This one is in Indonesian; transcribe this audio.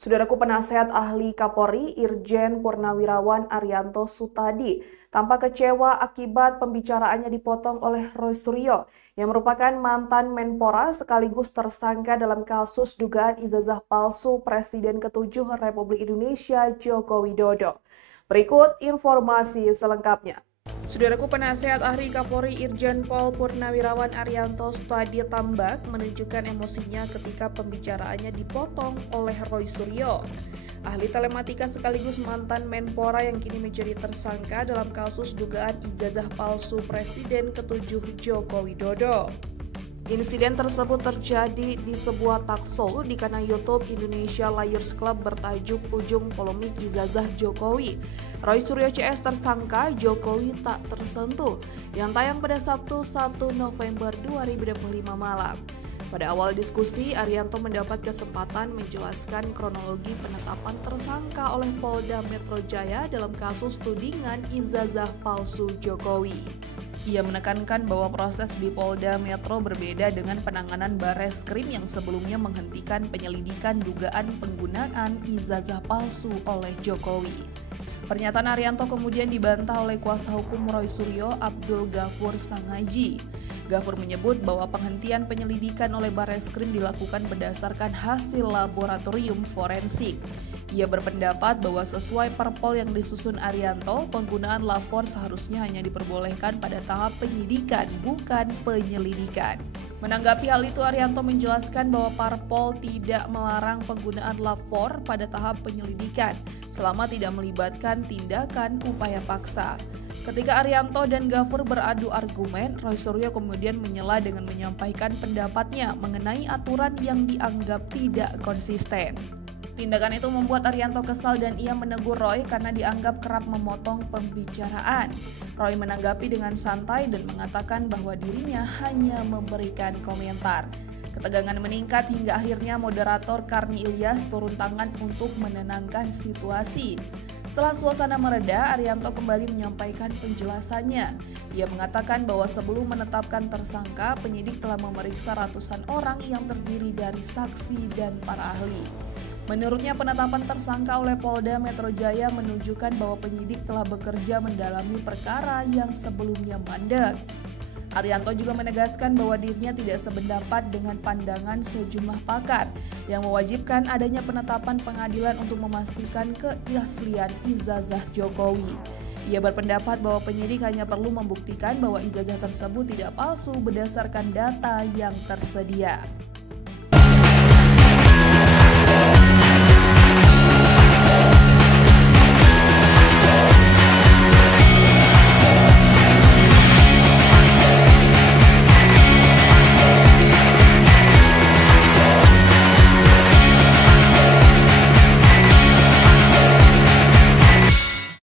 Saudaraku penasehat ahli Kapolri Irjen Purnawirawan Arianto Sutadi tampak kecewa akibat pembicaraannya dipotong oleh Roy Suryo yang merupakan mantan Menpora sekaligus tersangka dalam kasus dugaan ijazah palsu Presiden ke-7 Republik Indonesia Joko Widodo. Berikut informasi selengkapnya. Saudaraku penasehat ahli Kapolri Irjen Pol Purnawirawan Arianto Sutadi tambak menunjukkan emosinya ketika pembicaraannya dipotong oleh Roy Suryo. Ahli telematika sekaligus mantan Menpora yang kini menjadi tersangka dalam kasus dugaan ijazah palsu Presiden ke-7 Joko Widodo. Insiden tersebut terjadi di sebuah talkshow di kanal YouTube Indonesia Liars Club bertajuk Ujung Polemik Ijazah Jokowi. Roy Suryo CS tersangka Jokowi tak tersentuh yang tayang pada Sabtu 1 November 2025 malam. Pada awal diskusi, Arianto mendapat kesempatan menjelaskan kronologi penetapan tersangka oleh Polda Metro Jaya dalam kasus tudingan ijazah palsu Jokowi. Ia menekankan bahwa proses di Polda Metro berbeda dengan penanganan Barreskrim yang sebelumnya menghentikan penyelidikan dugaan penggunaan ijazah palsu oleh Jokowi. Pernyataan Arianto kemudian dibantah oleh kuasa hukum Roy Suryo, Abdul Ghafur Sangaji. Ghafur menyebut bahwa penghentian penyelidikan oleh Barreskrim dilakukan berdasarkan hasil laboratorium forensik. Ia berpendapat bahwa sesuai perpol yang disusun Arianto, penggunaan lapor seharusnya hanya diperbolehkan pada tahap penyidikan, bukan penyelidikan. Menanggapi hal itu, Arianto menjelaskan bahwa parpol tidak melarang penggunaan lapor pada tahap penyelidikan selama tidak melibatkan tindakan upaya paksa. Ketika Arianto dan Ghafur beradu argumen, Roy Suryo kemudian menyela dengan menyampaikan pendapatnya mengenai aturan yang dianggap tidak konsisten. Tindakan itu membuat Arianto kesal dan ia menegur Roy karena dianggap kerap memotong pembicaraan. Roy menanggapi dengan santai dan mengatakan bahwa dirinya hanya memberikan komentar. Ketegangan meningkat hingga akhirnya moderator Karni Ilyas turun tangan untuk menenangkan situasi. Setelah suasana mereda, Arianto kembali menyampaikan penjelasannya. Ia mengatakan bahwa sebelum menetapkan tersangka, penyidik telah memeriksa ratusan orang yang terdiri dari saksi dan para ahli. Menurutnya, penetapan tersangka oleh Polda Metro Jaya menunjukkan bahwa penyidik telah bekerja mendalami perkara yang sebelumnya mandek. Arianto juga menegaskan bahwa dirinya tidak sependapat dengan pandangan sejumlah pakar yang mewajibkan adanya penetapan pengadilan untuk memastikan keaslian ijazah Jokowi. Ia berpendapat bahwa penyidik hanya perlu membuktikan bahwa ijazah tersebut tidak palsu berdasarkan data yang tersedia.